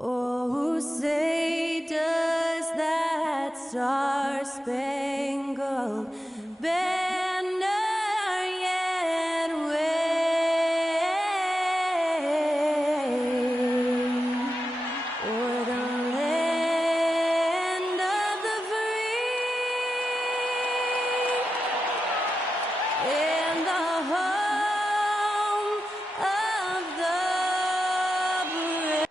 Oh, say does that star-spangled banner yet wave o'er the land of the free and the home of the brave.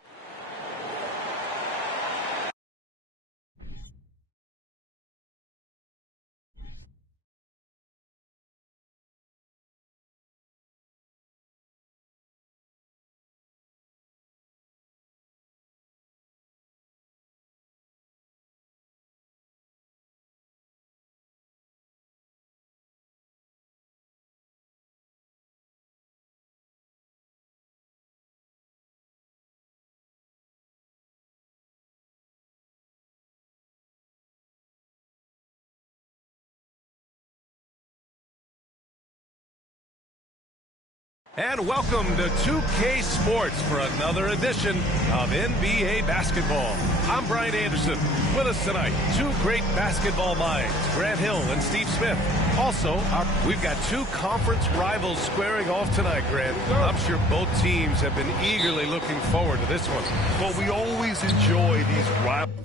And welcome to 2K Sports for another edition of NBA basketball. I'm Brian Anderson. With us tonight, two great basketball minds, Grant Hill and Steve Smith. Also, we've got two conference rivals squaring off tonight, Grant. I'm sure both teams have been eagerly looking forward to this one. Well, we always enjoy these rivalries.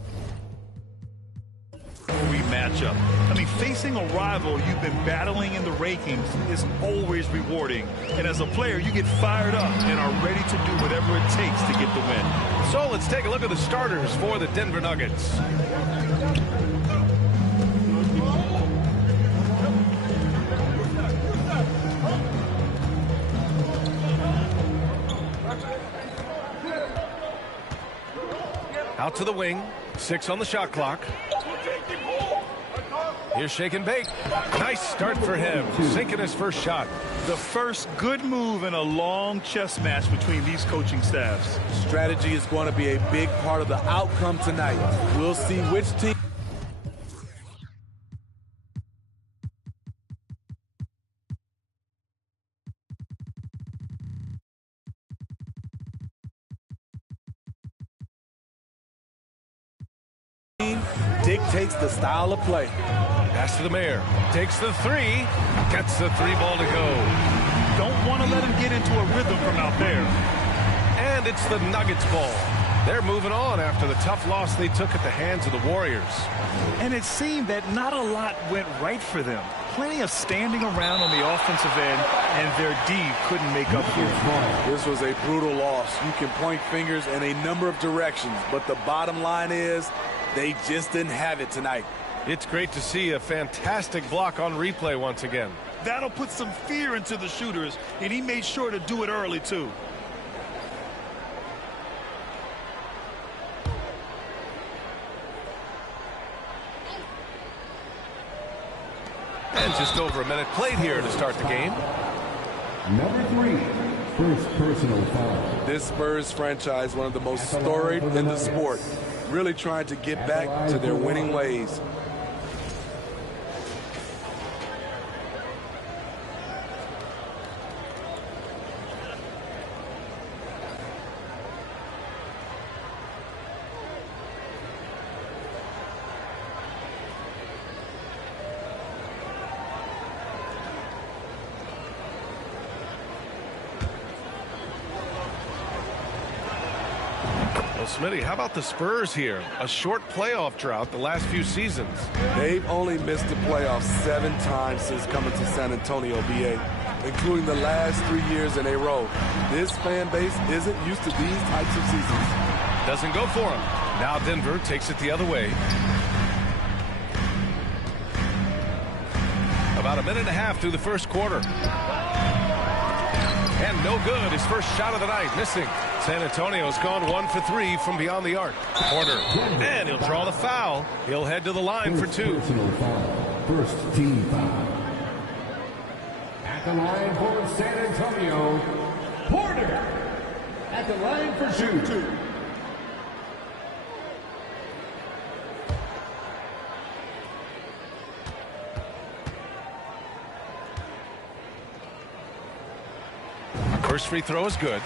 Matchup. I mean, facing a rival you've been battling in the rankings is always rewarding. And as a player, you get fired up and are ready to do whatever it takes to get the win. So let's take a look at the starters for the Denver Nuggets. Out to the wing, 6 on the shot clock. Here's shake and bake. Nice start for him, sinking his first shot. The first good move in a long chess match between these coaching staffs. Strategy is going to be a big part of the outcome tonight. We'll see which team dictates the style of play. Pass to the mayor. Takes the three. Gets the three ball to go. Don't want to let him get into a rhythm from out there. And it's the Nuggets ball. They're moving on after the tough loss they took at the hands of the Warriors. And it seemed that not a lot went right for them. Plenty of standing around on the offensive end, and their D couldn't make up for it. This was a brutal loss. You can point fingers in a number of directions, but the bottom line is they just didn't have it tonight. It's great to see a fantastic block on replay once again. That'll put some fear into the shooters, and he made sure to do it early, too. And just over a minute played here to start the game. Number 3, first personal foul. This Spurs franchise, one of the most storied in the sport, really trying to get back to their winning ways. Well, Smitty, how about the Spurs here? A short playoff drought the last few seasons. They've only missed the playoffs 7 times since coming to San Antonio, BA, including the last 3 years in a row. This fan base isn't used to these types of seasons. Doesn't go for him. Now Denver takes it the other way. About a minute and a half through the first quarter. And no good. His first shot of the night, missing. San Antonio's gone 1 for 3 from beyond the arc. Corner. And he'll draw the foul. He'll head to the line for 2. Personal foul. First team foul. At the line for San Antonio, Porter. At the line for 2. First free throw is good.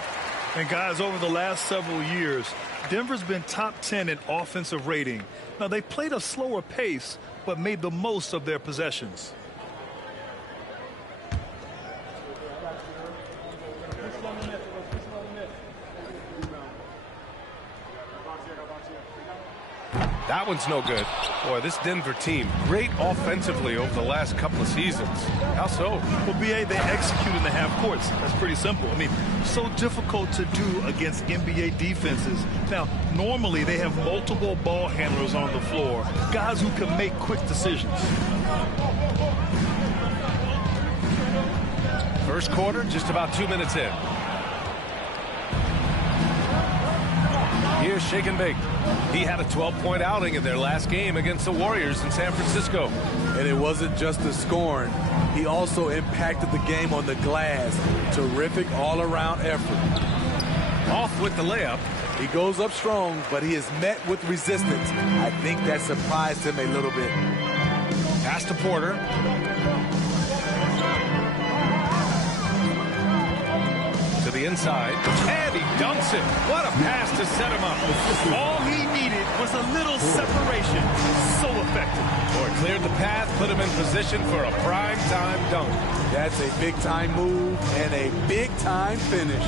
And guys, over the last several years, Denver's been top 10 in offensive rating. Now, they played a slower pace, but made the most of their possessions. That one's no good. Boy, this Denver team, great offensively over the last couple of seasons. How so? Well, BA, they execute in the half courts. That's pretty simple. I mean, so difficult to do against NBA defenses. Now, normally they have multiple ball handlers on the floor, guys who can make quick decisions. First quarter, just about 2 minutes in. Here's Shake and Bake. He had a 12-point outing in their last game against the Warriors in San Francisco. And it wasn't just the scoring. He also impacted the game on the glass. Terrific all-around effort. Off with the layup. He goes up strong, but he is met with resistance. I think that surprised him a little bit. Pass to Porter. To the inside. And he dunks it. What a pass to set him up. All he needed was a little separation. So effective. Or cleared the path, put him in position for a prime-time dunk. That's a big-time move and a big-time finish.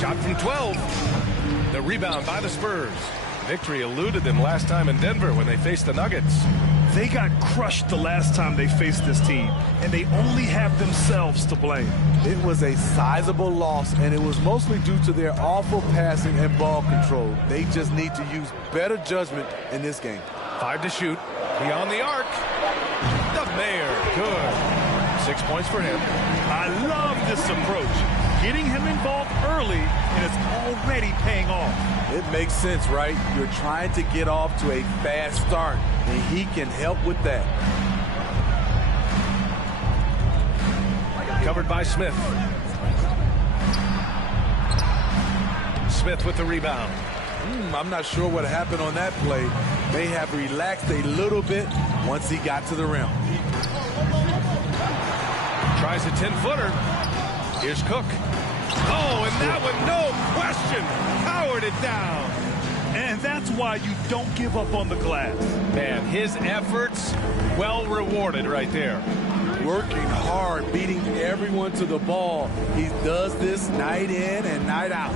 Shot from 12. The rebound by the Spurs. Victory eluded them last time in Denver when they faced the Nuggets. They got crushed the last time they faced this team, and they only have themselves to blame. It was a sizable loss, and it was mostly due to their awful passing and ball control. They just need to use better judgment in this game. 5 to shoot. Beyond the arc. The Mayor. Good. 6 points for him. I love this approach. Getting him involved early, and it's already paying off. It makes sense, right? You're trying to get off to a fast start, and he can help with that. Covered by Smith. Smith with the rebound. I'm not sure what happened on that play. May have relaxed a little bit once he got to the rim. Tries a 10-footer. Here's Cook. Oh, and that one, no question, powered it down. And that's why you don't give up on the glass. Man, his efforts, well rewarded right there. Working hard, beating everyone to the ball. He does this night in and night out.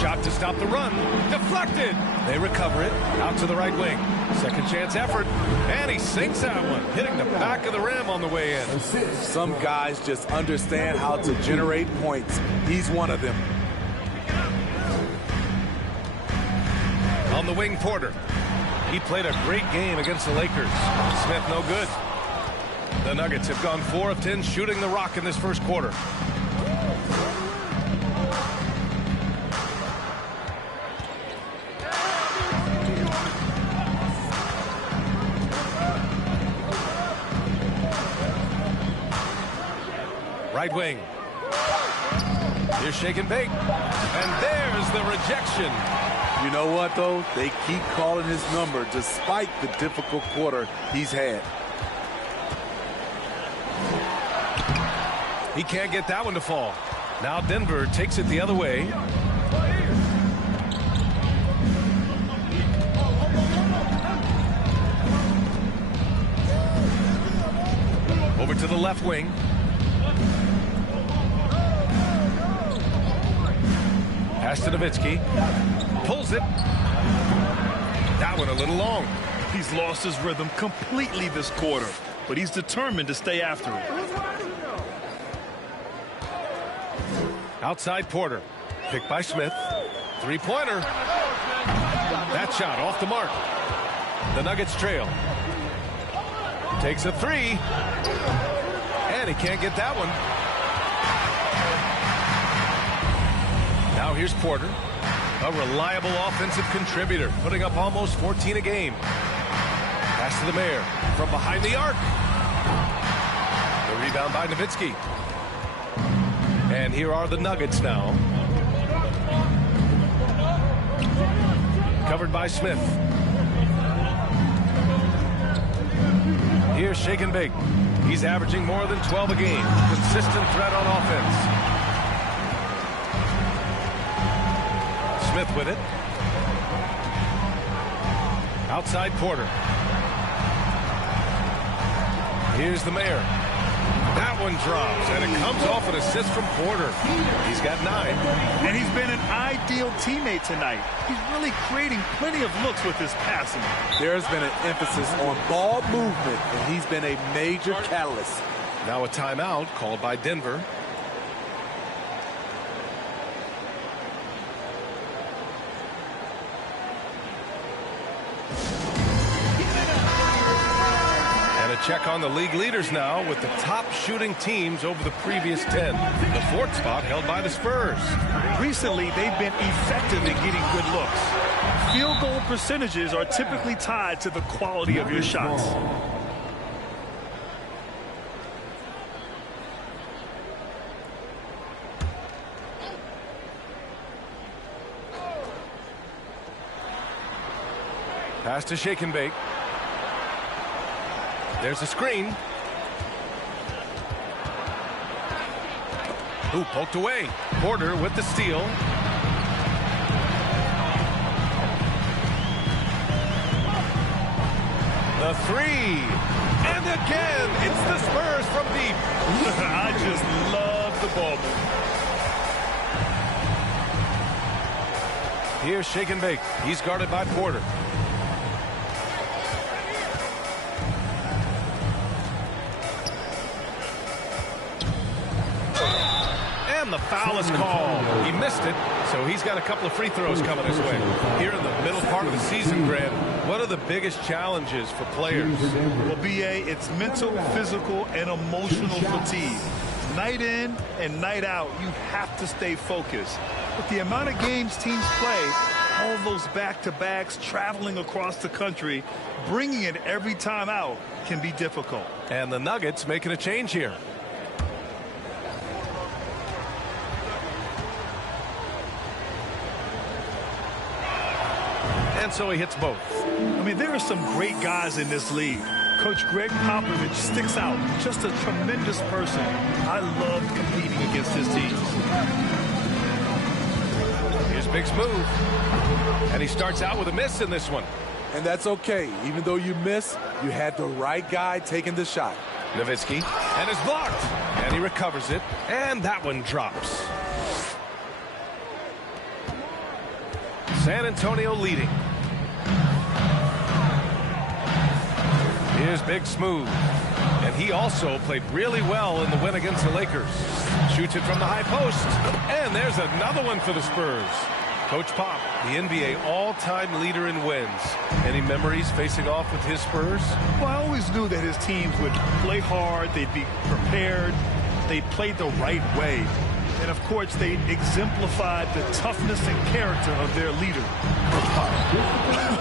Shot to stop the run. Deflected. They recover it. Out to the right wing. Second chance effort. And he sinks that one. Hitting the back of the rim on the way in. Some guys just understand how to generate points. He's one of them. On the wing, Porter. He played a great game against the Lakers. Smith no good. The Nuggets have gone 4 of 10 shooting the rock in this first quarter. Right wing. Here's Shake and Bake. And there's the rejection. You know what, though? They keep calling his number despite the difficult quarter he's had. He can't get that one to fall. Now Denver takes it the other way. Over to the left wing. Pass to Nowitzki. Pulls it. That one a little long. He's lost his rhythm completely this quarter, but he's determined to stay after it. Outside Porter. Picked by Smith. Three-pointer. That shot off the mark. The Nuggets trail. Takes a three. And he can't get that one. Now here's Porter, a reliable offensive contributor, putting up almost 14 a game. Pass to the Mayor from behind the arc. The rebound by Nowitzki. And here are the Nuggets now. Covered by Smith. Here's Shake and Bake. He's averaging more than 12 a game. Consistent threat on offense. Smith with it. Outside Porter. Here's the mayor. That one drops, and it comes off an assist from Porter. He's got 9. And he's been an ideal teammate tonight. He's really creating plenty of looks with his passing. There's been an emphasis on ball movement, and he's been a major catalyst. Now a timeout called by Denver. Check on the league leaders now with the top shooting teams over the previous 10. The 4th spot held by the Spurs. Recently, they've been effective in getting good looks. Field goal percentages are typically tied to the quality of your shots. Pass to Shake and Bake. There's a screen. Ooh, poked away. Porter with the steal. The 3. And again, it's the Spurs from deep. I just love the ball. Here's Shake and Bake. He's guarded by Porter. The foul is called. He missed it, so he's got a couple of free throws coming his way. Here in the middle part of the season, Grant, what are the biggest challenges for players? Well, B.A., it's mental, physical, and emotional fatigue. Night in and night out, you have to stay focused. With the amount of games teams play, all those back-to-backs, traveling across the country, bringing it every time out can be difficult. And the Nuggets making a change here. And so he hits both. I mean, there are some great guys in this league. Coach Greg Popovich sticks out. Just a tremendous person. I love competing against his teams. Here's Big's move. And he starts out with a miss in this one. And that's okay. Even though you miss, you had the right guy taking the shot. Nowitzki. And it's blocked. And he recovers it. And that one drops. San Antonio leading. Here's Big Smooth. And he also played really well in the win against the Lakers. Shoots it from the high post. And there's another one for the Spurs. Coach Pop, the NBA all-time leader in wins. Any memories facing off with his Spurs? Well, I always knew that his teams would play hard. They'd be prepared. They played the right way. And, of course, they exemplified the toughness and character of their leader.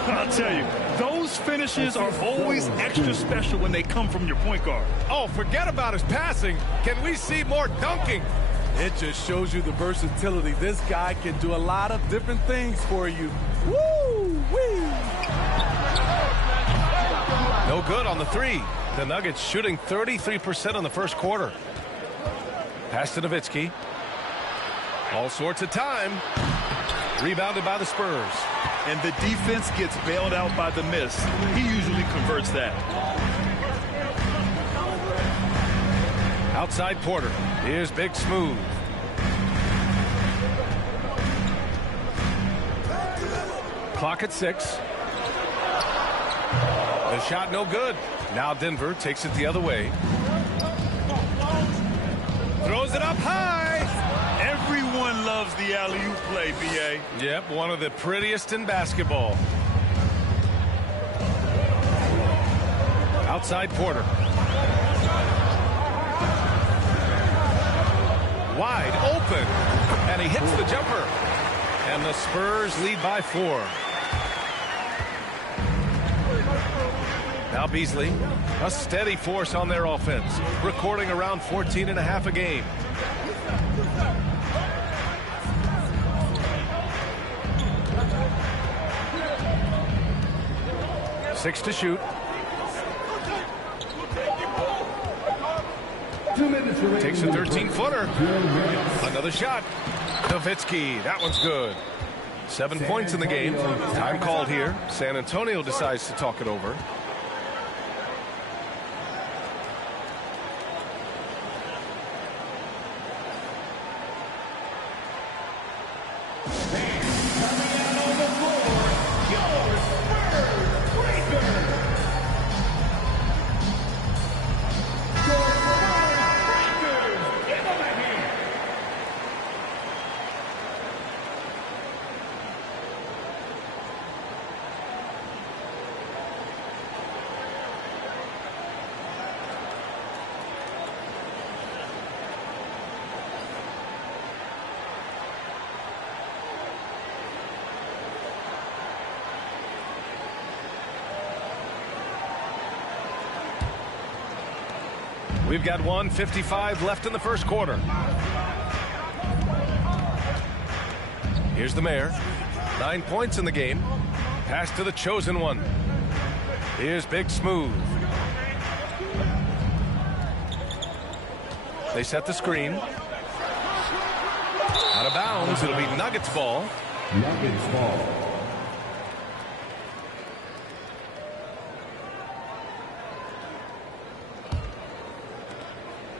I'll tell you, those finishes are always extra special when they come from your point guard. Oh, forget about his passing. Can we see more dunking? It just shows you the versatility. This guy can do a lot of different things for you. Woo-wee! No good on the 3. The Nuggets shooting 33% in the first quarter. Pass to Nowitzki. All sorts of time. Rebounded by the Spurs. And the defense gets bailed out by the miss. He usually converts that. Outside Porter. Here's Big Smooth. Clock at 6. The shot no good. Now Denver takes it the other way. Throws it up high. Everyone loves the alley-oop play, B.A. Yep, one of the prettiest in basketball. Outside Porter. Wide open. And he hits the jumper. And the Spurs lead by 4. Now Beasley, a steady force on their offense, recording around 14.5 a game. Six to shoot. Takes a 13-footer. Another shot. Nowitzki, that one's good. 7 points in the game. Time called here. San Antonio decides to talk it over. We've got 1:55 left in the first quarter. Here's the Mayor. 9 points in the game. Pass to the chosen one. Here's Big Smooth. They set the screen. Out of bounds. It'll be Nuggets ball. Nuggets ball.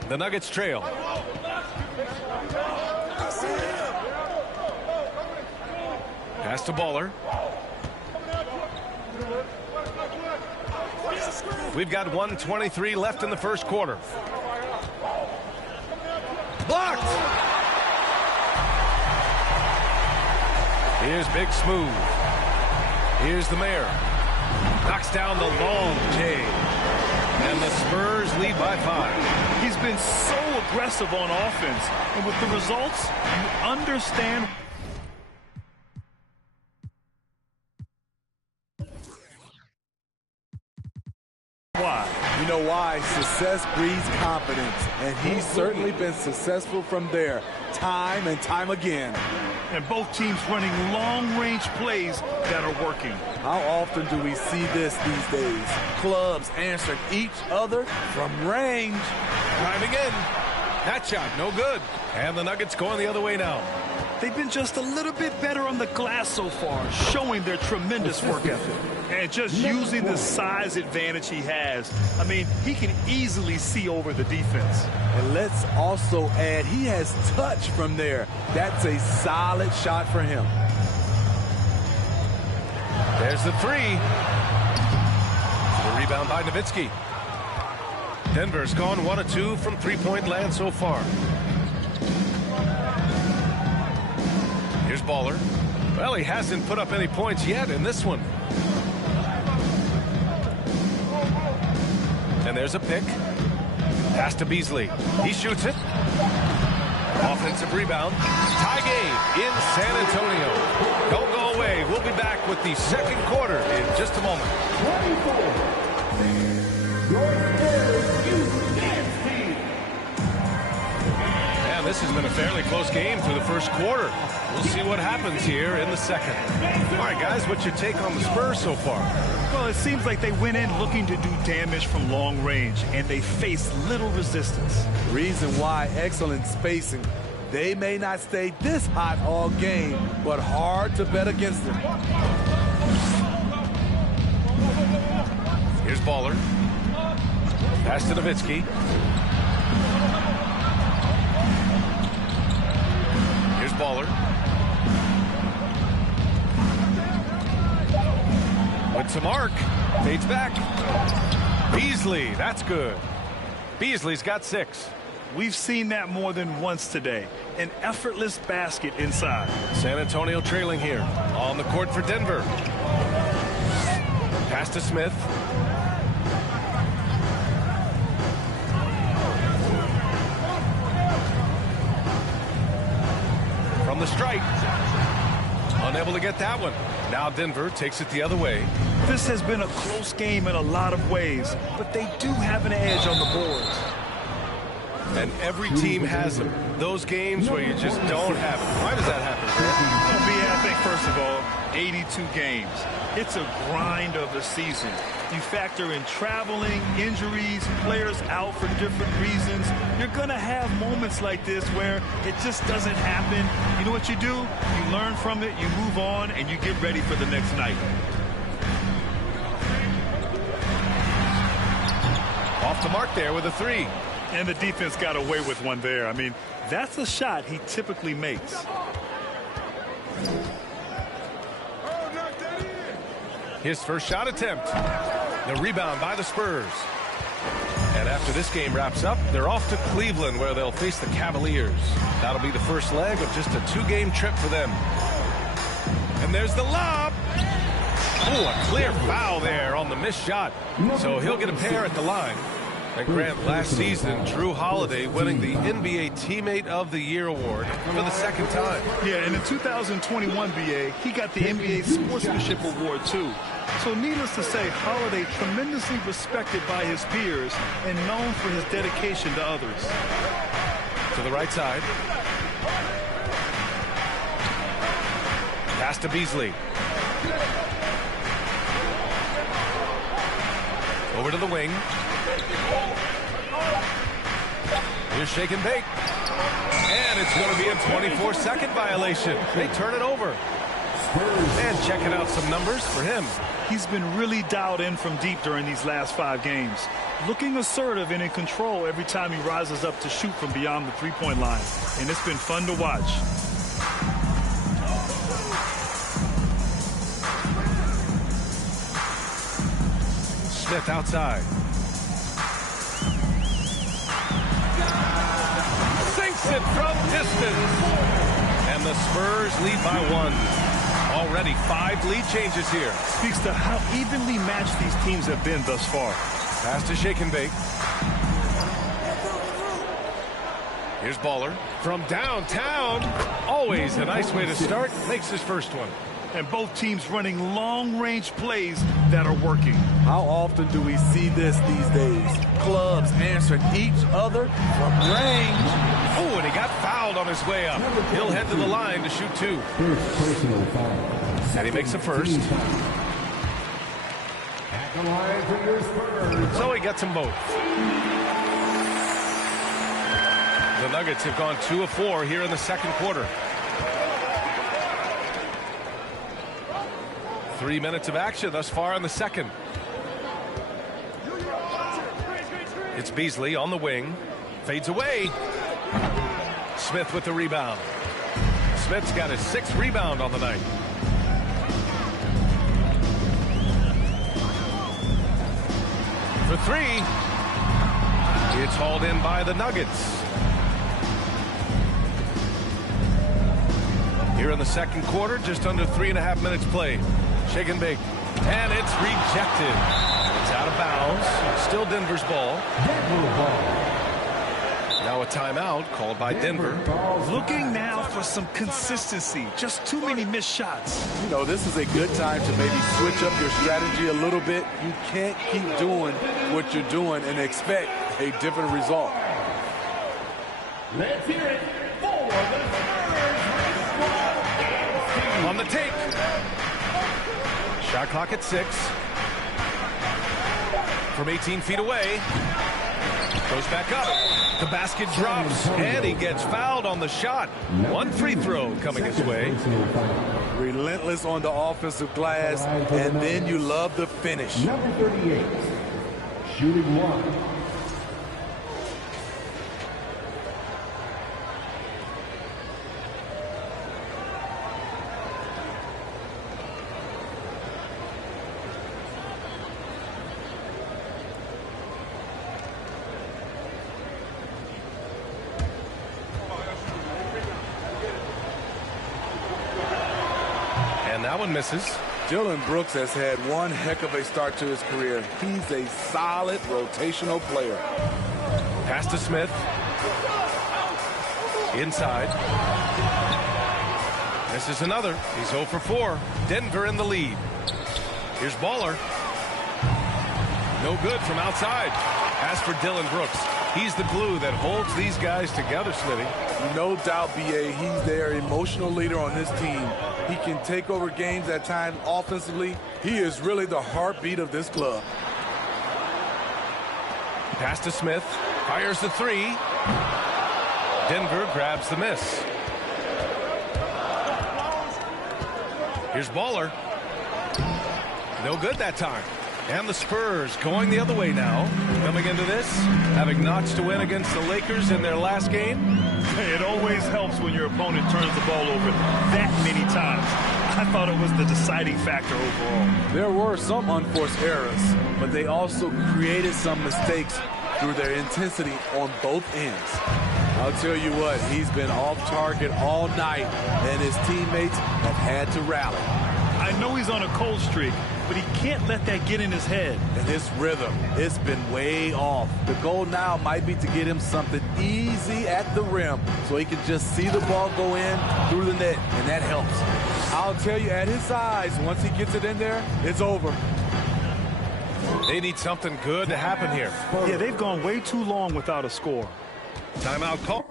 The Nuggets trail. Pass to Baller. We've got 1:23 left in the first quarter. Blocked! Here's Big Smooth. Here's the Mayor. Knocks down the long J. And the Spurs lead by 5. He's been so aggressive on offense. And with the results, you understand why. You know why? Success breeds confidence, and he's certainly been successful from there, time and time again. And both teams running long-range plays that are working. How often do we see this these days? Clubs answering each other from range. Driving in. That shot, no good. And the Nuggets going the other way now. They've been just a little bit better on the glass so far, showing their tremendous work ethic. And just using the size advantage he has. I mean, he can easily see over the defense. And let's also add, he has touch from there. That's a solid shot for him. There's the three. The rebound by Nowitzki. Denver's gone 1 of 2 from three-point land so far. Here's Baller. Well, he hasn't put up any points yet in this one. And there's a pick. Pass to Beasley. He shoots it. Offensive rebound. Tie game in San Antonio. Don't go away. We'll be back with the second quarter in just a moment. 24. Your Spurs U.S. team. And this has been a fairly close game through the first quarter. We'll see what happens here in the second. All right, guys, what's your take on the Spurs so far? Well, it seems like they went in looking to do damage from long range, and they faced little resistance. Reason why, excellent spacing. They may not stay this hot all game, but hard to bet against them. Here's Baller. Pass to Nowitzki. Here's Baller. With some arc. Fades back. Beasley. That's good. Beasley's got 6. We've seen that more than once today. An effortless basket inside. San Antonio trailing here. On the court for Denver. Pass to Smith. From the strike. Unable to get that one. Now Denver takes it the other way. This has been a close game in a lot of ways, but they do have an edge on the boards. And every team has them. Those games where you just don't have it. Why does that happen? Don't be I think, first of all, 82 games. It's a grind of the season. You factor in traveling, injuries, players out for different reasons. You're going to have moments like this where it just doesn't happen. You know what you do? You learn from it, you move on, and you get ready for the next night. Off the mark there with a three. And the defense got away with one there. I mean, that's a shot he typically makes. His first shot attempt. The rebound by the Spurs. And after this game wraps up, they're off to Cleveland where they'll face the Cavaliers. That'll be the first leg of just a two-game trip for them. And there's the lob. Oh, a clear foul there on the missed shot. So he'll get a pair at the line. And Grant, last season, Drew Holiday winning the NBA Teammate of the Year award for the second time. Yeah, and in 2021, BA, he got the NBA Sportsmanship Award, too. So needless to say, Holiday tremendously respected by his peers and known for his dedication to others. To the right side. Pass to Beasley. Over to the wing. Here's shake and bake. And it's going to be a 24-second violation. They turn it over. And checking out some numbers for him. He's been really dialed in from deep during these last 5 games. Looking assertive and in control every time he rises up to shoot from beyond the three-point line. And it's been fun to watch. Smith outside. Sinks it from distance. And the Spurs lead by 1. Already 5 lead changes here. Speaks to how evenly matched these teams have been thus far. Pass to shake and bake. Here's Baller from downtown. Always a nice way to start. Makes his first one. And both teams running long-range plays that are working. How often do we see this these days? Clubs answering each other from range. Oh, and he got fouled on his way up. He'll head to the line to shoot 2. And he makes a first. At the line for your Spurs. So he gets them both. The Nuggets have gone 2 of 4 here in the second quarter. 3 minutes of action thus far in the second. It's Beasley on the wing. Fades away. Smith with the rebound. Smith's got his 6th rebound on the night. For 3. It's hauled in by the Nuggets. Here in the second quarter, just under 3.5 minutes played. Shake and bake. And it's rejected. It's out of bounds. Still Denver's ball. Now a timeout called by Denver. Looking now for some consistency. Just too many missed shots. You know, this is a good time to maybe switch up your strategy a little bit. You can't keep doing what you're doing and expect a different result. Let's hear it for the Spurs. On the take. Shot clock at 6. From 18 feet away. Goes back up. The basket drops, and he gets fouled on the shot. 1 free throw coming his way. Relentless on the offensive glass, and then you love the finish. Number 38, shooting 1. That one misses. Dylan Brooks has had one heck of a start to his career. He's a solid rotational player. Pass to Smith. Inside. This is another. He's 0 for 4. Denver in the lead. Here's Baller. No good from outside. Pass for Dylan Brooks. He's the glue that holds these guys together, Smitty. No doubt, B.A. He's their emotional leader on this team. He can take over games at times offensively. He is really the heartbeat of this club. Pass to Smith. Fires the three. Denver grabs the miss. Here's Baller. No good that time. And the Spurs going the other way now. Coming into this, having notched a win against the Lakers in their last game. It always helps when your opponent turns the ball over that many times. I thought it was the deciding factor overall. There were some unforced errors, but they also created some mistakes through their intensity on both ends. I'll tell you what, he's been off target all night, and his teammates have had to rally. I know he's on a cold streak, but he can't let that get in his head. And his rhythm, it's been way off. The goal now might be to get him something easy at the rim so he can just see the ball go in through the net, and that helps. I'll tell you, at his size, once he gets it in there, it's over. They need something good to happen here. Yeah, they've gone way too long without a score. Timeout call.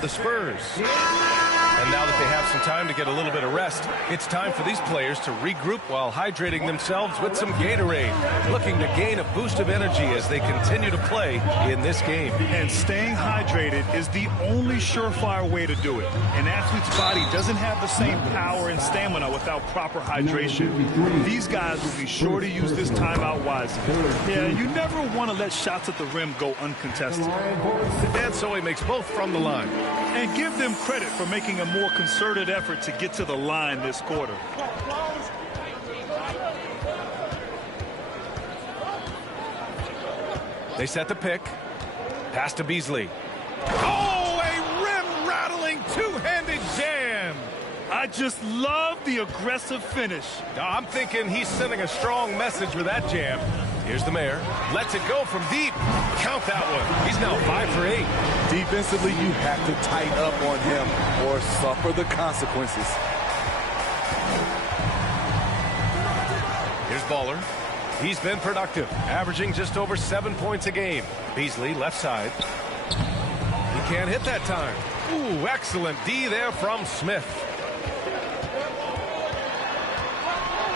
The Spurs. And now that they have some time to get a little bit of rest, it's time for these players to regroup while hydrating themselves with some Gatorade, looking to gain a boost of energy as they continue to play in this game. And staying hydrated is the only surefire way to do it. An athlete's body doesn't have the same power and stamina without proper hydration. These guys will be sure to use this timeout wisely. Yeah, you never want to let shots at the rim go uncontested. And so he makes both from the line. And give them credit for making a more concerted effort to get to the line this quarter. They set the pick. Pass to Beasley. Oh, a rim-rattling two-handed jam. I just love the aggressive finish. I'm thinking he's sending a strong message with that jam. Here's the mayor. Lets it go from deep. Count that one. He's now 5 for 8. Defensively, you have to tighten up on him or suffer the consequences. Here's Baller. He's been productive, averaging just over 7 points a game. Beasley, left side. He can't hit that time. Ooh, excellent D there from Smith.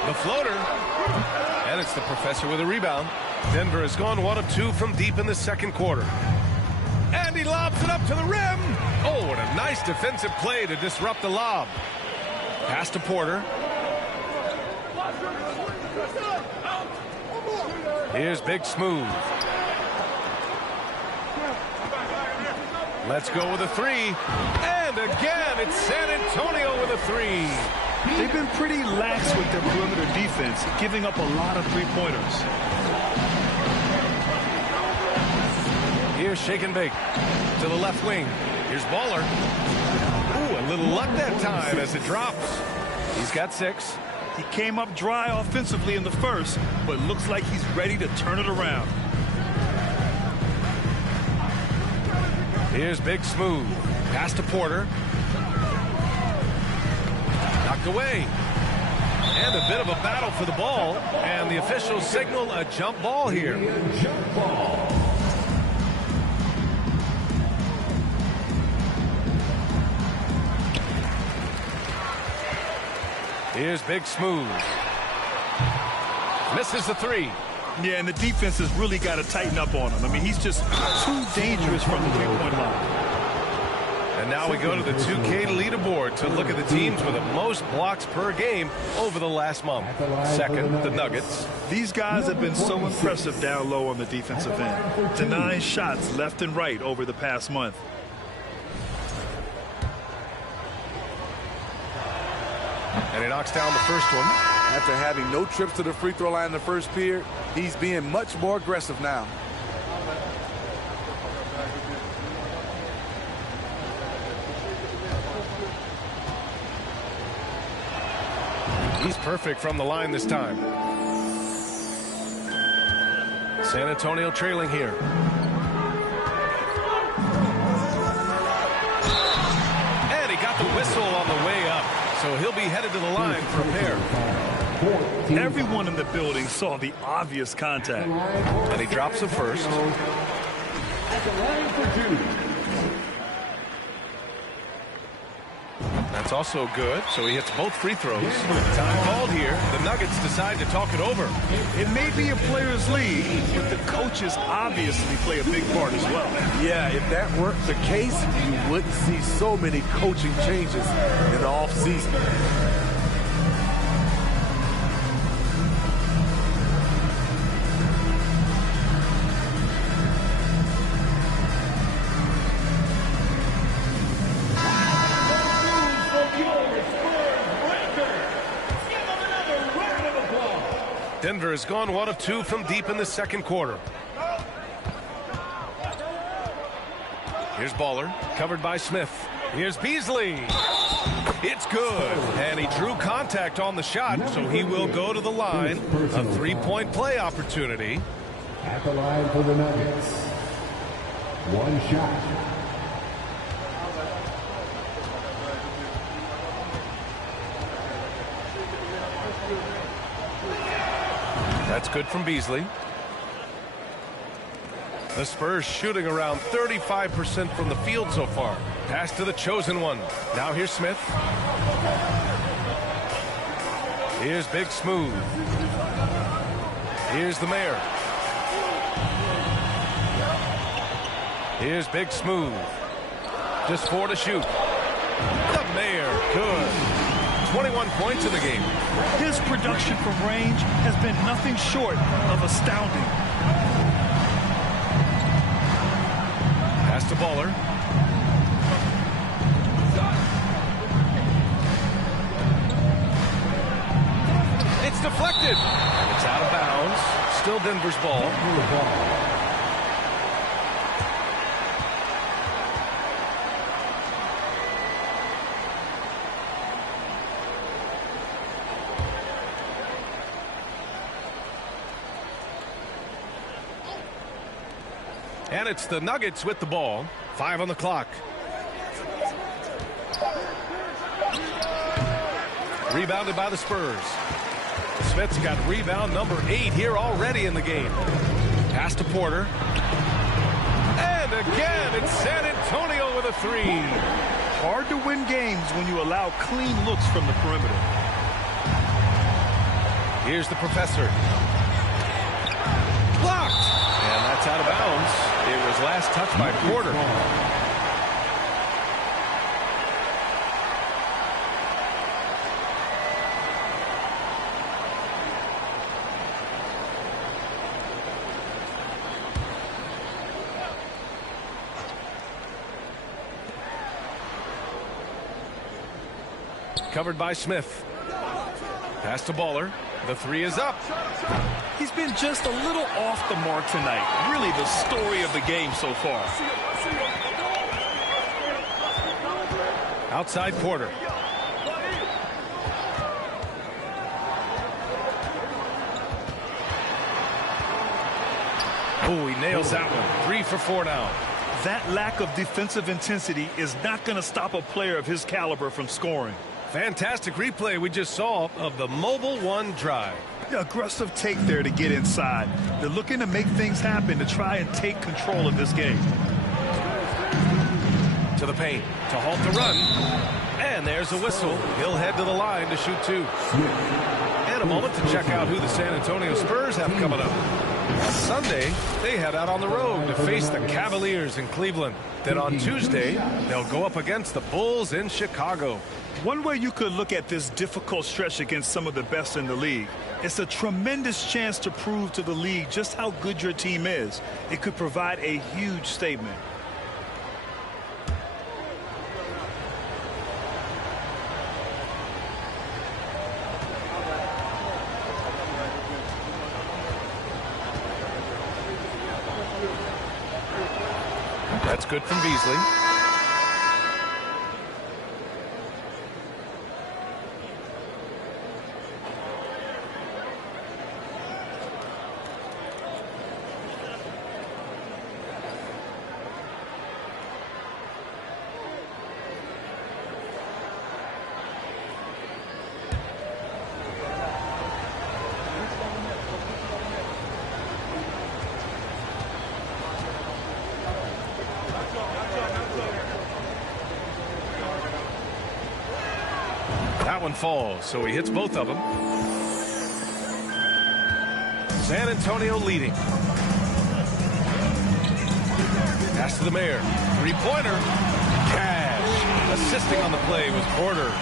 The floater. And it's the professor with a rebound. Denver has gone 1 of 2 from deep in the second quarter. And he lobs it up to the rim. Oh, what a nice defensive play to disrupt the lob. Pass to Porter. Here's Big Smooth. Let's go with a three. And again, it's San Antonio with a three. They've been pretty lax with their perimeter defense, giving up a lot of three-pointers. Here's Shake and Bake to the left wing. Here's Baller. Ooh, a little luck that time as it drops. He's got 6. He came up dry offensively in the first, but looks like he's ready to turn it around. Here's Big Smooth. Pass to Porter. Knocked away. And a bit of a battle for the ball. And the officials signal a jump ball here. Jump ball. Here's Big Smooth. Misses the three. Yeah, and the defense has really got to tighten up on him. I mean, he's just too dangerous from the three-point line. And now we go to the 2K leaderboard to look at the teams with the most blocks per game over the last month. Second, the Nuggets. These guys have been so impressive down low on the defensive end, denying shots left and right over the past month. And he knocks down the first one. After having no trips to the free throw line in the first period, he's being much more aggressive now. He's perfect from the line this time. San Antonio trailing here. And he got the whistle on the way be headed to the line for a pair. Everyone in the building saw the obvious contact. And he drops the first. At the line for 2. That's also good, so he hits both free throws. Time called here. The Nuggets decide to talk it over. It may be a players' league, but the coaches obviously play a big part as well. Yeah, if that weren't the case, you wouldn't see so many coaching changes in the offseason. Denver has gone 1 of 2 from deep in the second quarter. Here's Baller, covered by Smith. Here's Beasley. It's good. And he drew contact on the shot, so he will go to the line. A 3-point play opportunity. At the line for the Nuggets. 1 shot. That's good from Beasley. The Spurs shooting around 35% from the field so far. Pass to the chosen one. Now here's Smith. Here's Big Smooth. Here's the Mayor. Here's Big Smooth. Just 4 to shoot. The Mayor, good. 21 points in the game. His production from range has been nothing short of astounding. Pass to Baller. It's deflected. It's out of bounds. Still Denver's ball. And it's the Nuggets with the ball. 5 on the clock. Rebounded by the Spurs. Smith's got rebound number 8 here already in the game. Pass to Porter. And again, it's San Antonio with a 3. Hard to win games when you allow clean looks from the perimeter. Here's the Professor. Blocked. And that's out of bounds. It was last touched by Porter. Covered by Smith. Pass to Baller. The 3 is up. He's been just a little off the mark tonight. Really the story of the game so far. Outside Porter. Oh, he nails that one. 3 for 4 now. That lack of defensive intensity is not going to stop a player of his caliber from scoring. Fantastic replay we just saw of the Mobile One drive. Yeah, aggressive take there to get inside. They're looking to make things happen to try and take control of this game. To the paint to halt the run. And there's a whistle. He'll head to the line to shoot 2. And a moment to check out who the San Antonio Spurs have coming up. Sunday, they head out on the road to face the Cavaliers in Cleveland. Then on Tuesday, they'll go up against the Bulls in Chicago. One way you could look at this difficult stretch against some of the best in the league, it's a tremendous chance to prove to the league just how good your team is. It could provide a huge statement. That's good from Beasley. that one falls, so he hits both of them. San Antonio leading. Pass to the mayor. Three-pointer. Cash. Assisting on the play was Porter.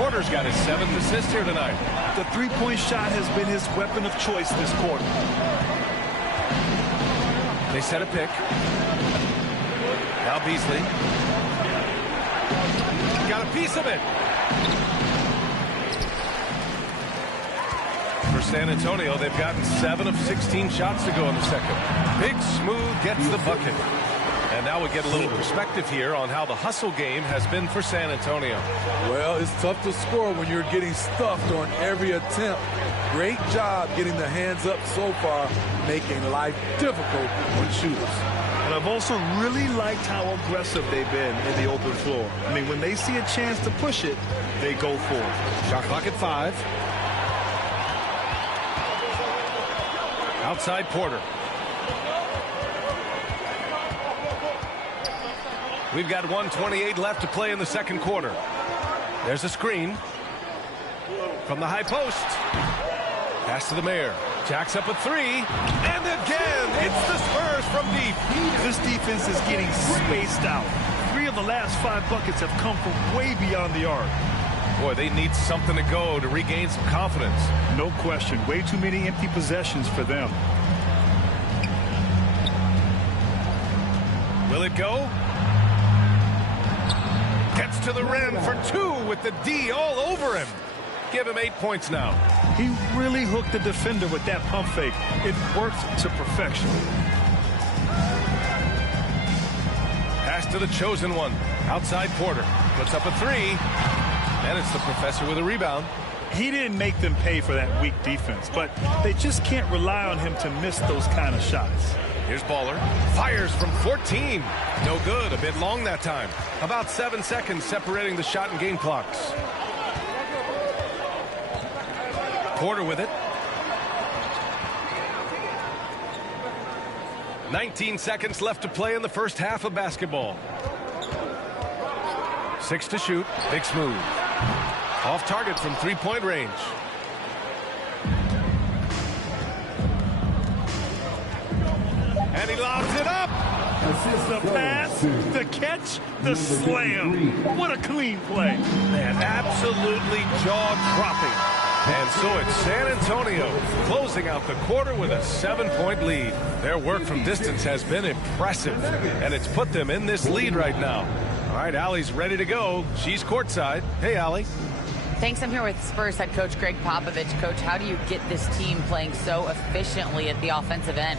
Porter's got his 7th assist here tonight. The three-point shot has been his weapon of choice this quarter. They set a pick. Now Beasley. Got a piece of it. For San Antonio, they've gotten 7 of 16 shots to go in the second. Big Smooth gets the bucket. And now we get a little perspective here on how the hustle game has been for San Antonio. Well, it's tough to score when you're getting stuffed on every attempt. Great job getting the hands up so far, making life difficult on shooters. And I've also really liked how aggressive they've been in the open floor. I mean, when they see a chance to push it, they go for it. Shot clock at 5. Outside Porter. We've got 1:28 left to play in the second quarter. There's a screen from the high post. Pass to the mayor. Jacks up a 3. And again, it's the Spurs from deep. This defense is getting spaced out. 3 of the last 5 buckets have come from way beyond the arc. Boy, they need something to go to regain some confidence. No question. Way too many empty possessions for them. Will it go? Gets to the rim for 2 with the D all over him. Give him 8 points now. He really hooked the defender with that pump fake. It worked to perfection. Pass to the chosen one. Outside Porter. Puts up a 3. And it's the professor with a rebound. He didn't make them pay for that weak defense, but they just can't rely on him to miss those kind of shots. Here's Baller. Fires from 14. No good. A bit long that time. About 7 seconds separating the shot and game clocks. Porter with it. 19 seconds left to play in the first half of basketball. 6 to shoot. Big Smooth. Off target from 3-point range. And he lobs it up. The pass, the catch, the slam. What a clean play. Man, absolutely jaw-dropping. And so it's San Antonio closing out the quarter with a 7-point lead. Their work from distance has been impressive, and it's put them in this lead right now. All right, Allie's ready to go. She's courtside. Hey, Allie. Thanks. I'm here with Spurs head coach Greg Popovich. Coach, how do you get this team playing so efficiently at the offensive end?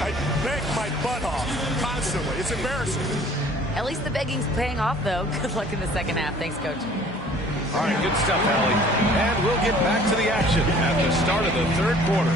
I beg my butt off constantly. It's embarrassing. At least the begging's paying off, though. Good luck in the second half. Thanks, Coach. All right, good stuff, Allie. And we'll get back to the action at the start of the third quarter.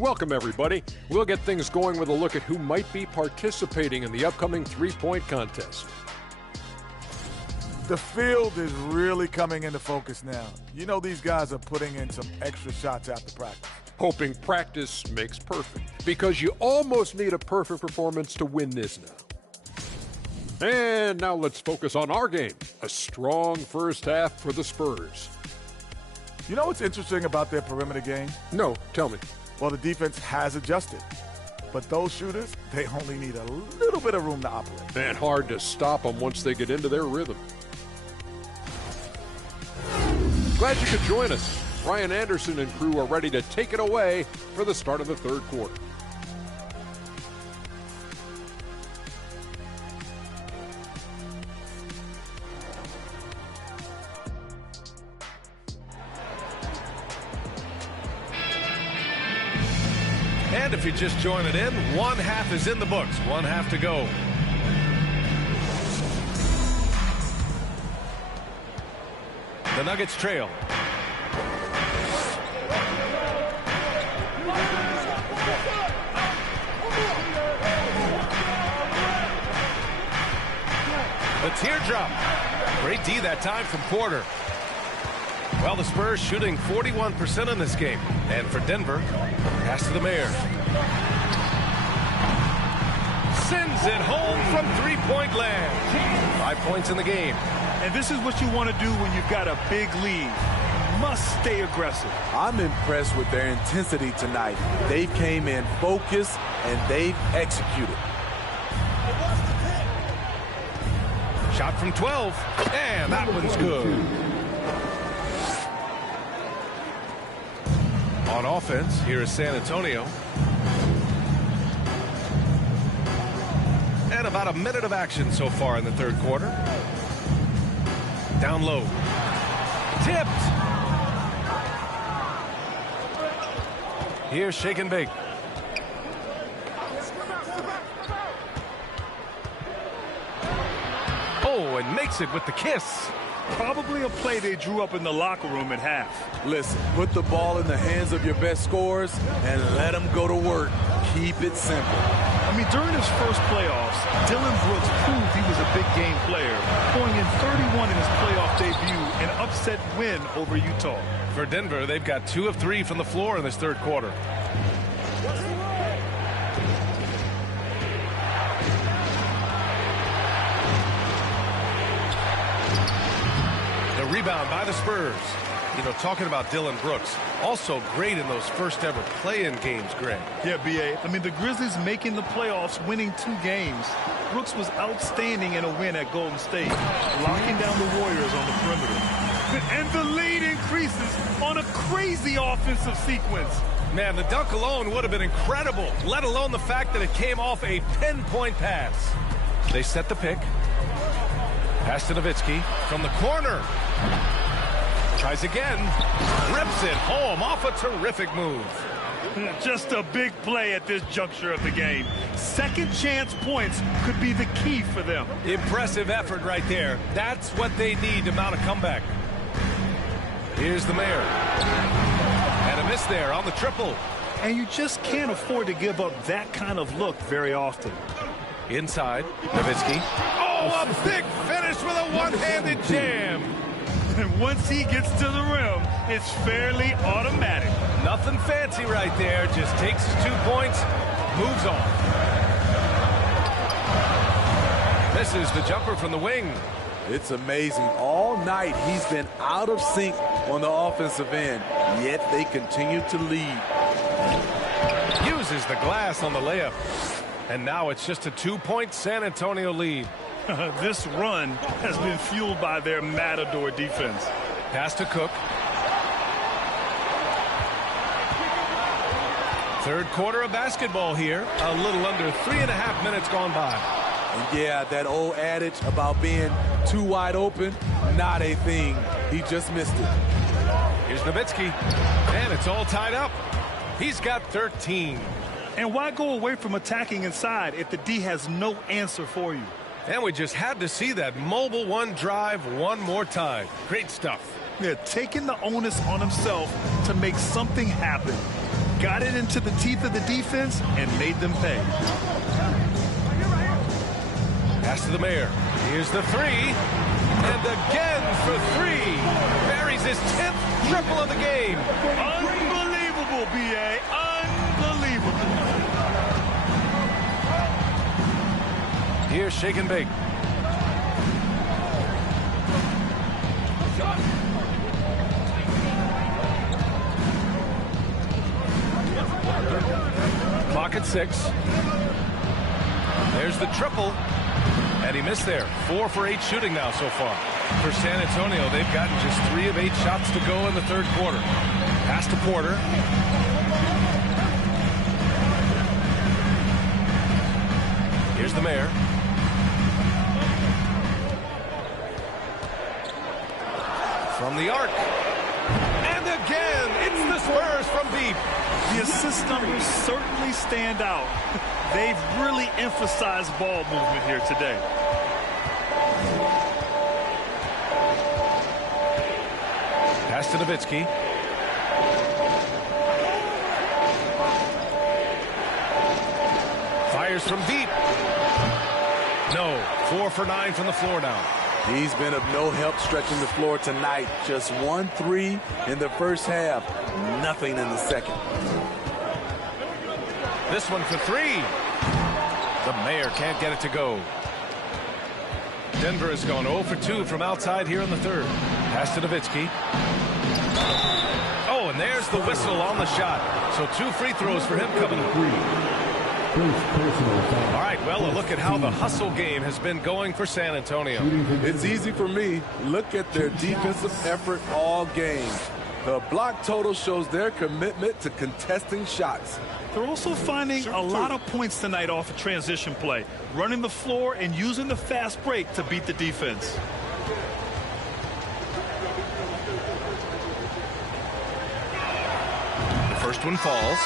Welcome, everybody. We'll get things going with a look at who might be participating in the upcoming three-point contest. The field is really coming into focus now. You know these guys are putting in some extra shots after practice. Hoping practice makes perfect, because you almost need a perfect performance to win this now. And now let's focus on our game. A strong first half for the Spurs. You know what's interesting about their perimeter game? No, tell me. Well, the defense has adjusted. But those shooters, they only need a little bit of room to operate. And hard to stop them once they get into their rhythm. Glad you could join us. Brian Anderson and crew are ready to take it away for the start of the third quarter. And if you're just joining in, one half is in the books. One half to go. The Nuggets trail. The teardrop. Great D that time from Porter. Well, the Spurs shooting 41% in this game. And for Denver, pass to the mayor. Sends it home from three-point land. 5 points in the game. And this is what you want to do when you've got a big lead. Must stay aggressive. I'm impressed with their intensity tonight. They came in focused and they've executed. Shot from 12, and that one's good. On offense, here is San Antonio. And about a minute of action so far in the third quarter. Down low. Tipped. Here's Shake and Bake. Oh, and makes it with the kiss. Probably a play they drew up in the locker room at half. Listen, put the ball in the hands of your best scorers and let them go to work. Keep it simple. I mean, during his first playoffs, Dylan Brooks proved he was a big game player, going in 31 in his playoff debut, an upset win over Utah. For Denver, they've got 2 of 3 from the floor in this third quarter. Rebound by the Spurs. You know, talking about Dylan Brooks, also great in those first ever play-in games, Greg. Yeah, B.A. I mean, the Grizzlies making the playoffs, winning 2 games. Brooks was outstanding in a win at Golden State, locking down the Warriors on the perimeter. And the lead increases on a crazy offensive sequence. Man, the dunk alone would have been incredible, let alone the fact that it came off a 10-point pass. They set the pick. Pass to Nowitzki from the corner. Tries again. Rips it home off a terrific move. Just a big play at this juncture of the game. Second chance points could be the key for them. Impressive effort right there. That's what they need to mount a comeback. Here's the mayor. And a miss there on the triple. And you just can't afford to give up that kind of look very often. Inside, Nowitzki. Oh, a big finish with a one-handed jam. And once he gets to the rim, it's fairly automatic. Nothing fancy right there. Just takes his 2 points, moves on. Misses the jumper from the wing. It's amazing. All night he's been out of sync on the offensive end, yet they continue to lead. Uses the glass on the layup. And now it's just a 2-point San Antonio lead. This run has been fueled by their Matador defense. Pass to Cook. Third quarter of basketball here. A little under 3.5 minutes gone by. And yeah, that old adage about being too wide open, not a thing. He just missed it. Here's Nowitzki. And it's all tied up. He's got 13. And why go away from attacking inside if the D has no answer for you? And we just had to see that mobile one drive one more time. Great stuff. Yeah, taking the onus on himself to make something happen. Got it into the teeth of the defense and made them pay. Pass to the mayor. Here's the 3. And again for 3. Buries his 10th triple of the game. Unbelievable, B.A. Unbelievable. Here's Shake and Bake. Clock at 6. There's the triple. And he missed there. 4 for 8 shooting now so far. For San Antonio, they've gotten just 3 of 8 shots to go in the third quarter. Pass to Porter. Here's the mayor. From the arc. And again, it's the Spurs from deep. The assist numbers certainly stand out. They've really emphasized ball movement here today. Pass to Nowitzki. Fires from deep. No. 4 for 9 from the floor now. He's been of no help stretching the floor tonight. Just 1-3 in the first half. Nothing in the second. This one for 3. The Mayor can't get it to go. Denver has gone 0 for 2 from outside here in the third. Pass to Nowitzki. Oh, and there's the whistle on the shot. So 2 free throws for him coming up. All right, well, a look at how the hustle game has been going for San Antonio. It's easy for me. Look at their defensive effort all game. The block total shows their commitment to contesting shots. They're also finding a lot of points tonight off of transition play, running the floor and using the fast break to beat the defense. The first one falls.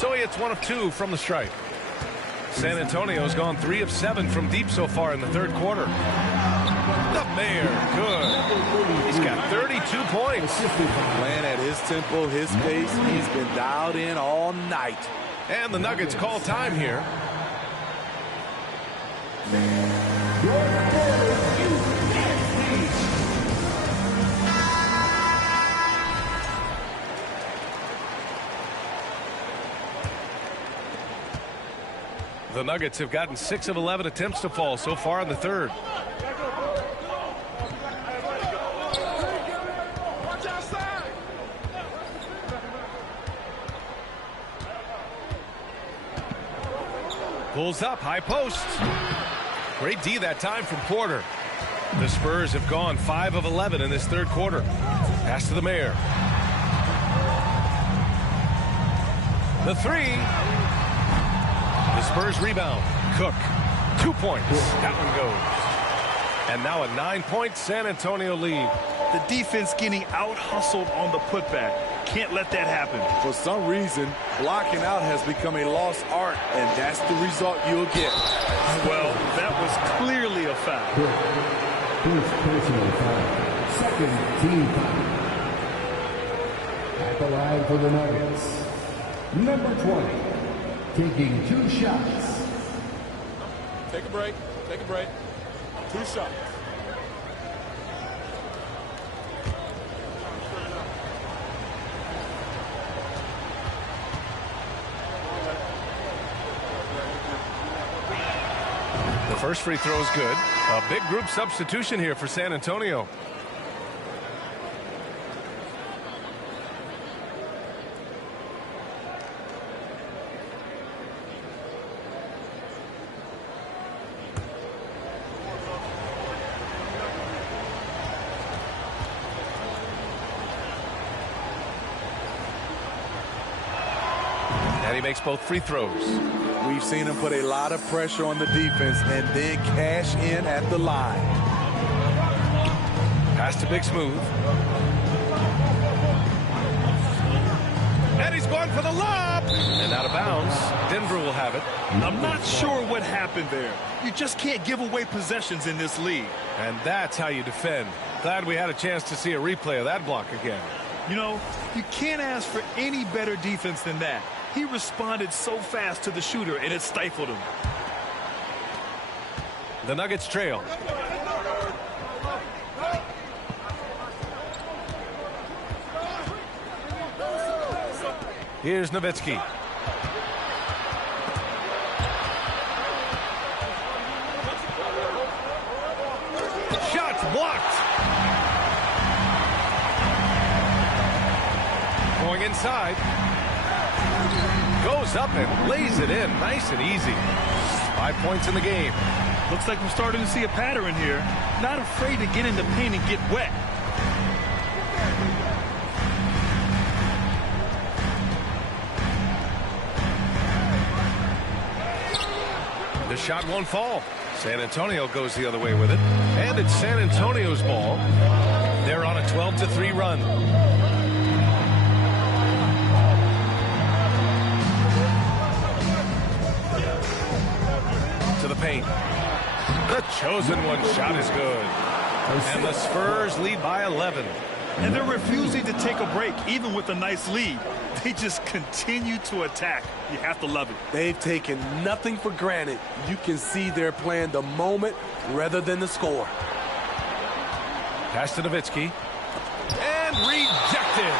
So it's 1 of 2 from the stripe. San Antonio's gone 3 of 7 from deep so far in the third quarter. The Mayor, good. He's got 32 points. Playing at his tempo, his pace. He's been dialed in all night. And the Nuggets call time here. The Nuggets have gotten 6 of 11 attempts to fall so far in the third. Pulls up, high post. Great D that time from Porter. The Spurs have gone 5 of 11 in this third quarter. Pass to the Mayor. The 3. The Spurs rebound. Cook. 2 points. That one goes. And now a 9-point San Antonio lead. The defense getting out-hustled on the putback. Can't let that happen. For some reason, blocking out has become a lost art, and that's the result you'll get. Well, that was clearly a foul. First personal foul. Second team foul. At the line for the Nuggets, number 20, taking 2 shots. Take a break. Take a break. 2 shots. The first free throw is good. A big group substitution here for San Antonio. And he makes both free throws. We've seen him put a lot of pressure on the defense and then cash in at the line. Pass to Big Smooth. And he's going for the lob. And out of bounds. Denver will have it. I'm not sure what happened there. You just can't give away possessions in this league. And that's how you defend. Glad we had a chance to see a replay of that block again. You know, you can't ask for any better defense than that. He responded so fast to the shooter, and it stifled him. The Nuggets trail. Here's Nowitzki. Shots blocked. Going inside. Goes up and lays it in. Nice and easy. 5 points in the game. Looks like we're starting to see a pattern here. Not afraid to get in the paint and get wet. The shot won't fall. San Antonio goes the other way with it. And it's San Antonio's ball. They're on a 12-3 run. To the paint. The chosen one shot is good. And the Spurs lead by 11. And they're refusing to take a break, even with a nice lead. They just continue to attack. You have to love it. They've taken nothing for granted. You can see they're playing the moment rather than the score. Pass to Nowitzki. And rejected.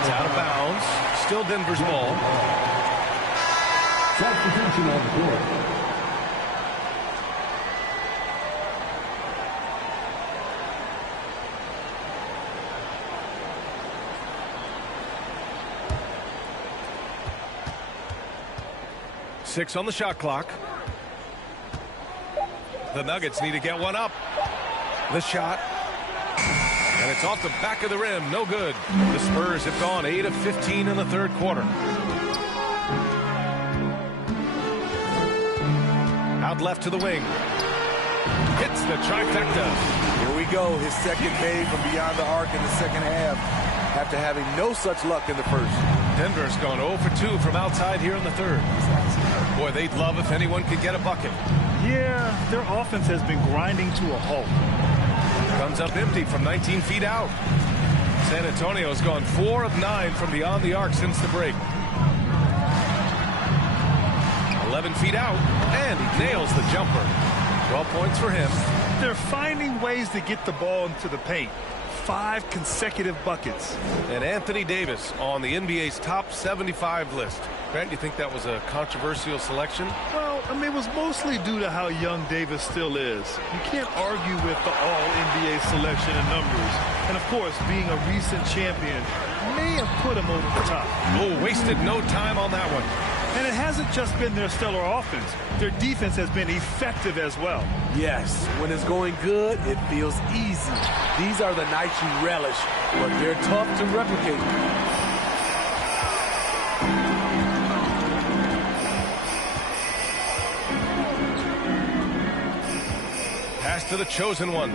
It's out of bounds. Still Denver's ball. Substitution on the court. Six on the shot clock. The Nuggets need to get one up. The shot. And it's off the back of the rim. No good. The Spurs have gone 8 of 15 in the third quarter. Out left to the wing. Hits the trifecta. Here we go. His second made from beyond the arc in the second half after having no such luck in the first. Denver's gone 0 for 2 from outside here in the third. Boy, they'd love if anyone could get a bucket. Yeah, their offense has been grinding to a halt. Comes up empty from 19 feet out. San Antonio's gone 4 of 9 from beyond the arc since the break. 11 feet out, and he nails the jumper. 12 points for him. They're finding ways to get the ball into the paint. 5 consecutive buckets. And Anthony Davis on the NBA's top 75 list. Grant, you think that was a controversial selection? Well, I mean, it was mostly due to how young Davis still is. You can't argue with the all-NBA selection and numbers. And, of course, being a recent champion may have put him over the top. Oh, wasted no time on that one. And it hasn't just been their stellar offense. Their defense has been effective as well. Yes, when it's going good, it feels easy. These are the nights you relish, but they're tough to replicate. Pass to the chosen one.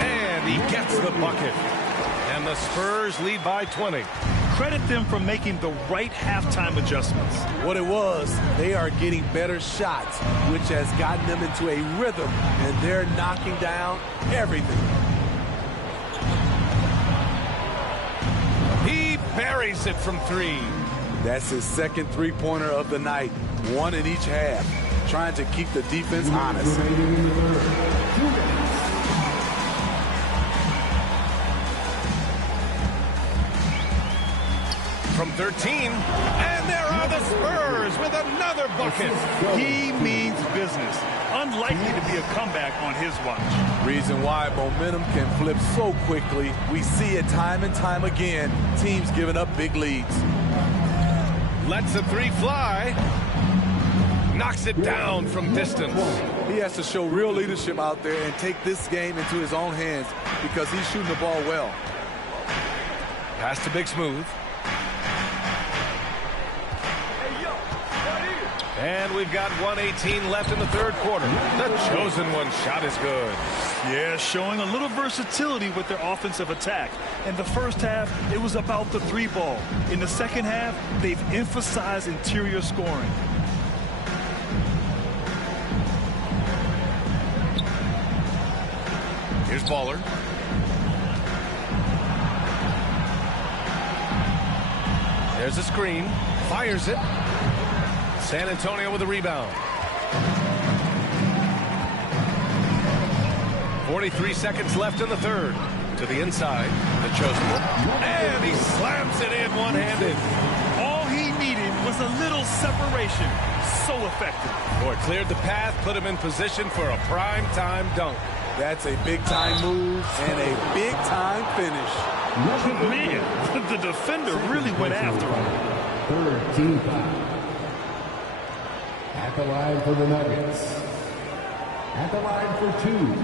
And he gets the bucket. And the Spurs lead by 20. Credit them for making the right halftime adjustments. What it was, they are getting better shots, which has gotten them into a rhythm, and they're knocking down everything. He buries it from 3. That's his second three-pointer of the night, 1 in each half, trying to keep the defense honest. From 13, and there are the Spurs with another bucket. He means business. Unlikely to be a comeback on his watch. Reason why momentum can flip so quickly. We see it time and time again. Teams giving up big leads. Lets the 3 fly. Knocks it down from distance. He has to show real leadership out there and take this game into his own hands because he's shooting the ball well. Pass to Big Smooth. And we've got 1:18 left in the third quarter. The chosen one shot is good. Yeah, showing a little versatility with their offensive attack. In the first half, it was about the 3 ball. In the second half, they've emphasized interior scoring. Here's Baller. There's a screen. Fires it. San Antonio with a rebound. 43 seconds left in the third. To the inside, the chosen one. And he slams it in one-handed. All he needed was a little separation. So effective. Boy, cleared the path, put him in position for a prime-time dunk. That's a big-time move and a big-time finish. Man, the defender really went after him. Third team foul. At the line for the Nuggets. At the line for 2.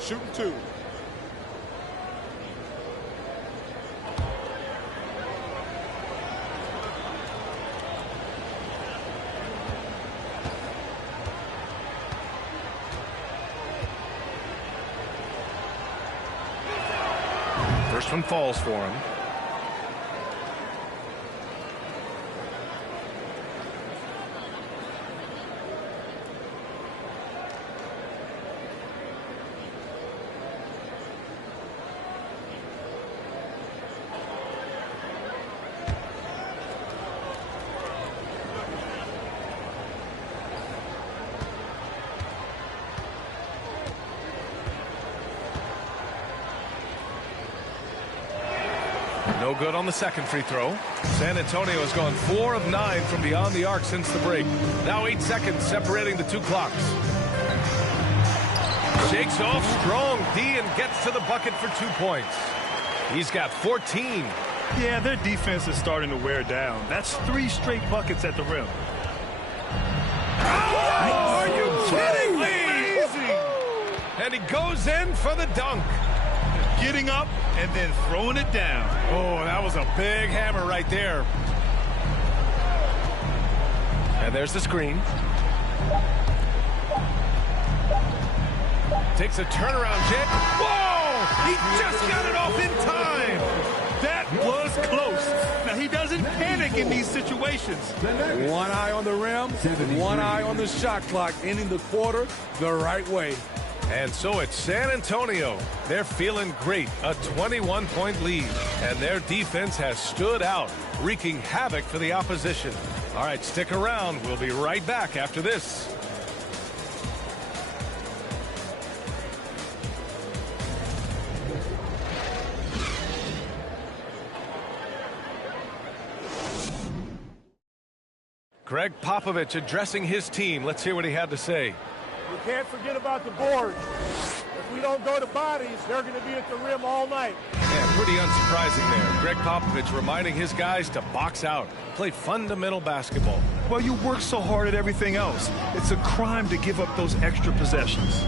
Shooting 2. First one falls for him. No good on the second free throw. San Antonio has gone 4 of 9 from beyond the arc since the break. Now 8 seconds separating the two clocks. Shakes off strong D and gets to the bucket for 2 points. He's got 14. Yeah, their defense is starting to wear down. That's 3 straight buckets at the rim. Oh, are you kidding me? Amazing. And he goes in for the dunk. Getting up and then throwing it down. Oh, that was a big hammer right there. And there's the screen. Takes a turnaround jam. Whoa! He just got it off in time. That was close. Now, he doesn't panic in these situations. One eye on the rim, one eye on the shot clock, ending the quarter the right way. And so it's San Antonio. They're feeling great. A 21-point lead. And their defense has stood out, wreaking havoc for the opposition. All right, stick around. We'll be right back after this. Greg Popovich addressing his team. Let's hear what he had to say. You can't forget about the boards. If we don't go to bodies, they're going to be at the rim all night. Yeah, pretty unsurprising there. Greg Popovich reminding his guys to box out, play fundamental basketball. Well, you work so hard at everything else. It's a crime to give up those extra possessions.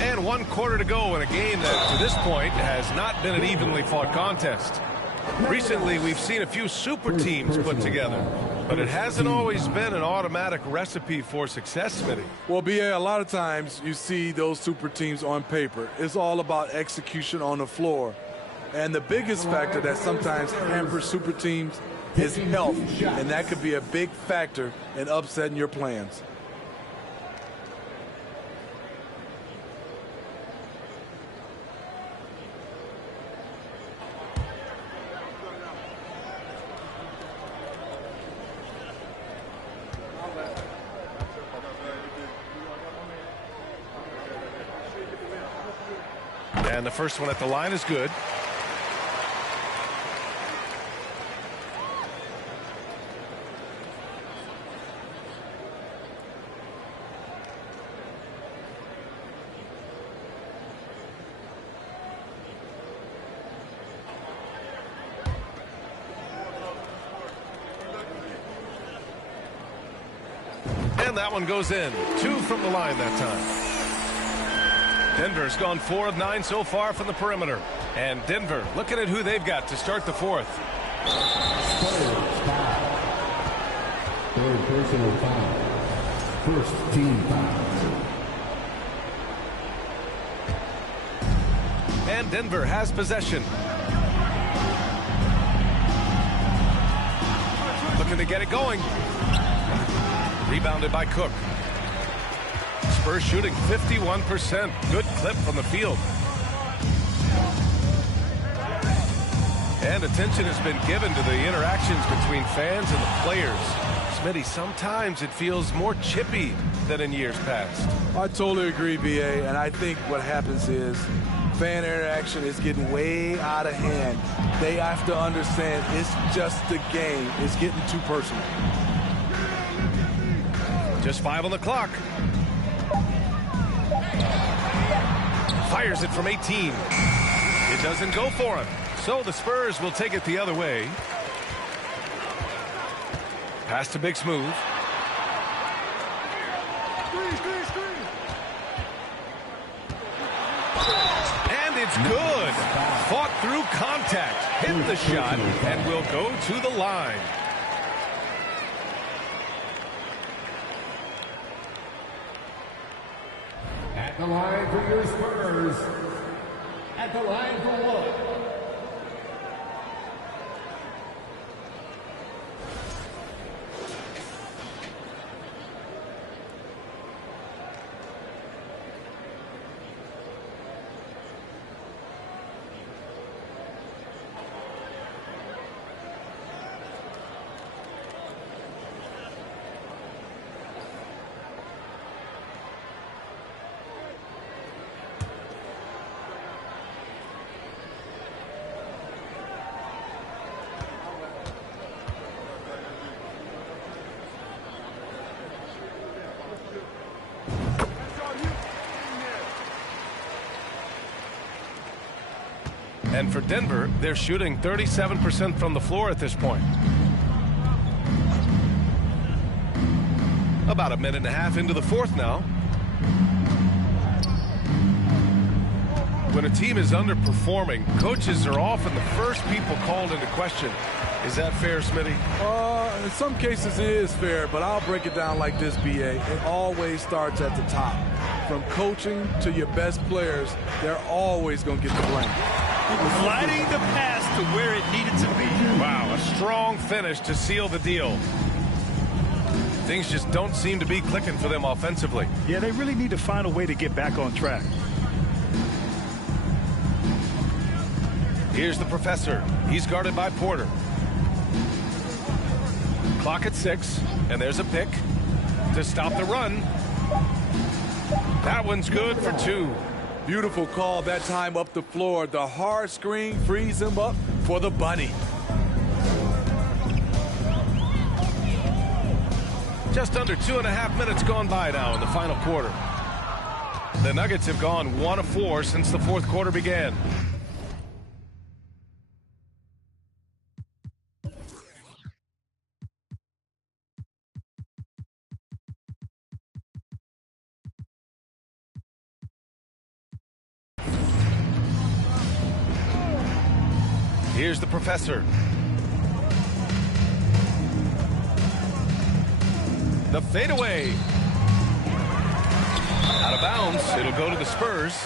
And 1 quarter to go in a game that, to this point, has not been an evenly fought contest. Recently, we've seen a few super teams put together, but it hasn't always been an automatic recipe for success, Smitty. Well, BA, a lot of times you see those super teams on paper. It's all about execution on the floor. And the biggest factor that sometimes hampers super teams is health, and that could be a big factor in upsetting your plans. And the first one at the line is good. And that one goes in. 2 from the line that time. Denver's gone 4 of 9 so far from the perimeter. And Denver looking at who they've got to start the fourth. Third personal foul. First team foul. And Denver has possession. Looking to get it going. Rebounded by Cook. Spurs shooting 51%. Good clip from the field. And attention has been given to the interactions between fans and the players. Smitty, sometimes it feels more chippy than in years past. I totally agree, BA, and I think what happens is fan interaction is getting way out of hand. They have to understand it's just a game. It's getting too personal. Just 5 on the clock. Fires it from 18. It doesn't go for him. So the Spurs will take it the other way. Pass to Big Smooth. And it's good. Fought through contact. Hit the shot and will go to the line. At the line for your Spurs, at the line for one. And for Denver, they're shooting 37% from the floor at this point. About a minute and a half into the fourth now. When a team is underperforming, coaches are often the first people called into question. Is that fair, Smitty? In some cases it is fair, but I'll break it down like this, BA. It always starts at the top. From coaching to your best players, they're always going to get the blame. Gliding the pass to where it needed to be. Wow, a strong finish to seal the deal. Things just don't seem to be clicking for them offensively. Yeah, they really need to find a way to get back on track. Here's the professor. He's guarded by Porter. Clock at 6, and there's a pick to stop the run. That one's good for 2. Beautiful call that time up the floor. The hard screen frees him up for the bunny. Just under 2.5 minutes gone by now in the final quarter. The Nuggets have gone 1 of 4 since the fourth quarter began. Here's the professor. The fadeaway. Out of bounds. It'll go to the Spurs.